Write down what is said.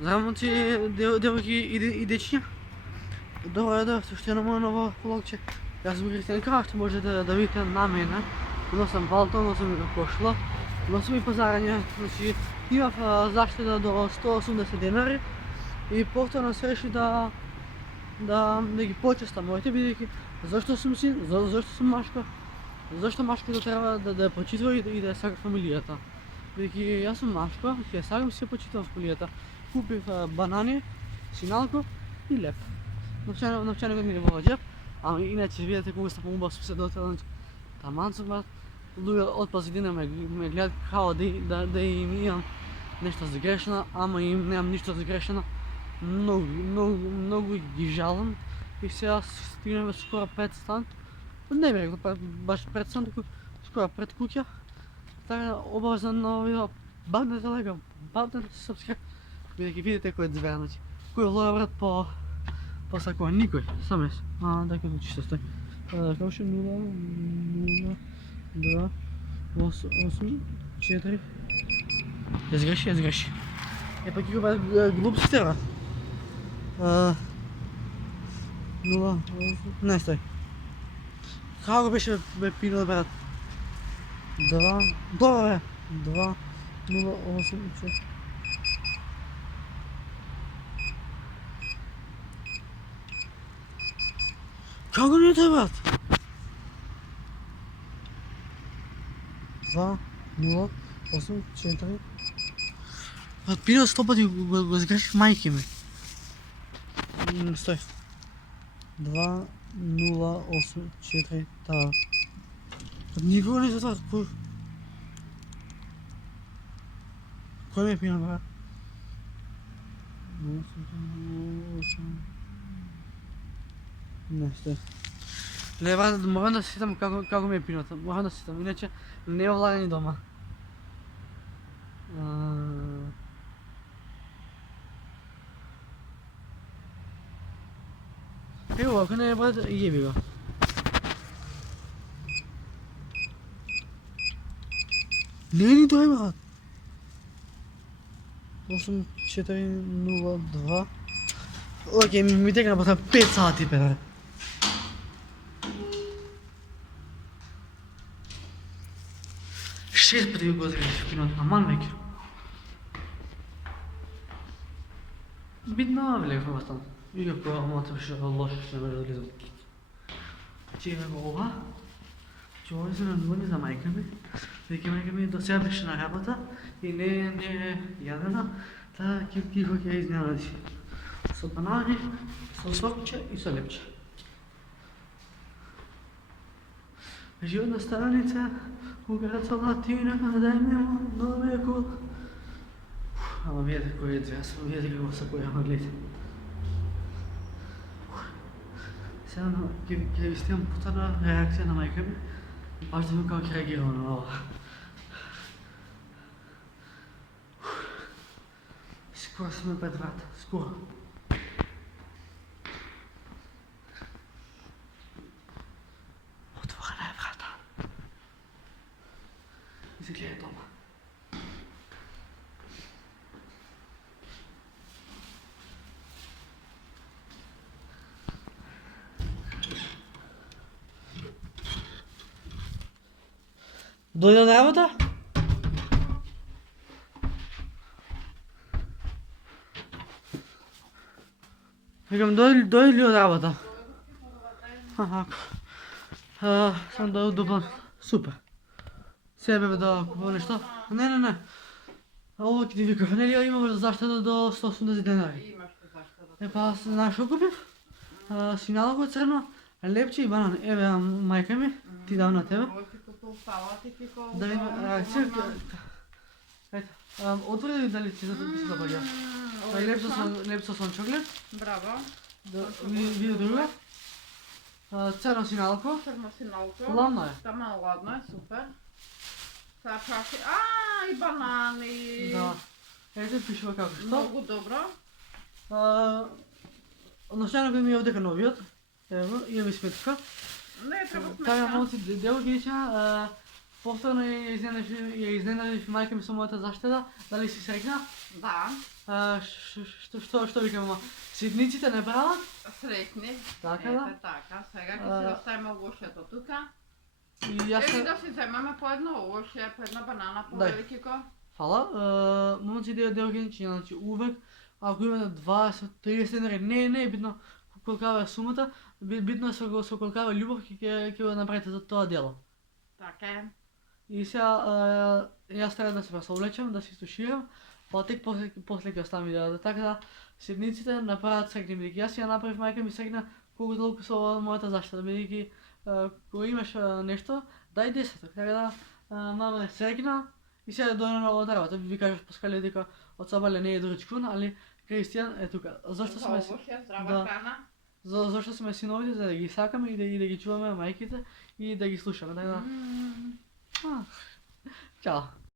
Здравейте, девойки и дечки. Добре, да, също едно мое ново влогче. Аз съм Кристиан Крафт, можете да видите на мене. Носам палто, носам и кошла, носам и пазарanja. Значи имав защита до 180 денари и повторно се реши да ги почестам моите, бидејќи зашто сум син, зашто сум машка, зашто машката треба да я почитува и да ја сака фамилијата. Бидејќи јас сум машка, ќе сакам си ја почитам фамилијата. Купив банани, синалко и леп. Новчаникот ми е во џеп, ама иначе видите колку сте поубав сум се дотелен. Таман сум брат. Луѓе од позадина ме гледат као да им имам нешто загрешено, ама им немам ништо загрешено. Многу ги жалам и сега стигнаме скоро пред стан. Не бе рекол баш пред стан, туку скоро пред куќа. Така обавезно на видео, бавнете лайка, бавнете сабскрайб, бидејќи видите кој е звер, значи. Кој лоја брат по сакува? Никој, сам јас. Дај кај чисто стои. Кауше 0, 2, 8, 4. Ја сгреши. Па ќе го бъде глупците, брат. 0, 8, не стои. Како го беше бе пинал, брат? 2, добре, 2, 0, 8, 4. Како не е тој, брат? 2, 0, 8, 4. Брат, пинал 100 пати го сгреших мајке ми. Стој. 2, 0, 8, 4, таа. Никога не затварат, кој ме пина, брат? 8. Не, стој. Ле, брат, морам да се сетам како ми е пиното, морам да се сетам, иначе не е влагани дома. Ево, ако не е, брат, јеби го. Не е ни тој, брат. 8, 4, 0, 2. Окей, ми текна пота 5 сати, бе. Шест пати го згрешив киното, аман веќе. Битно влегов бастан. Иако амата беше лош, што не може да влезам. Чеме го ова. Ова се нанувани за мајка ми. Веќе мајка ми до сега беше на работа и не е јадена, таа тихо ќе ја изненади. Со банани, со сокче и со лепче. Животна страница, угараца латина, дај ми новеку. Ама видите кој е звез, видите како се појава, гледате. Сега ќе ви стимам повторна реакција на мајка ми. Баш да видим како ќе реагира на ова. Скоро сме пред врата, скоро. Отворена е врата. И се гледа дома. Дојде на работа? Викам, дојде ли од работа? Сам дојде дуплан. Супер. Сега бебе да купам нешто? Не. Ова ќе ти викав, нели имаш заштета до 180 денари? Имаш заштета. Аз знаеш што купив? Синалко црно, лепче и банан. Еве мајка ми, ти дам на тебе. Да видим реакција. Ето, отвори дали ти се допаѓа. Лепсо сон чоклет. Браво. Види друга. Црно синалко. Црно синалко. Ладно е. Таман ладно е, супер. Сега чаши. И банани. Да. Ето пишува како што. Многу добро. Ношчанокот ми е овдека новиот. Ево, имам и сметка. Не треба сметка. Таа моци девојчиња, повторно ја изненадив мајка ми со мојата заштеда. Дали си срекна? Да. Що викаме? Ситниците не прават? Сретни. Така, Ето да. така. Сега ќе си оставиме овошјето тука. И јас Или да си земеме по едно овошје, по една банана, по Дај. великико. Фала. Момци да ограничења, значи увек ако имате 20-30 денари, не е битно колкава е сумата, битно е со колкава љубов ќе го направите за тоа дело. Така е. И сега јас треба да се пресоблечам, да се истуширам, па тек после ќе оставам видеото. Така да седниците направат срекни, бидејќи јас ја направив мајка ми срекна колку толку со мојата заштита, бидејќи кога имаш нешто, дај 10. Така да мама е срекна и сега дојде од работа. Ви кажав Паскале дека од сабале не е доручкун, али Кристијан е тука. Зошто За сме овошје, здрава да. храна. зошто сме синовите, за да ги сакаме и да ги чуваме мајките и да ги слушаме. Така да. Чао.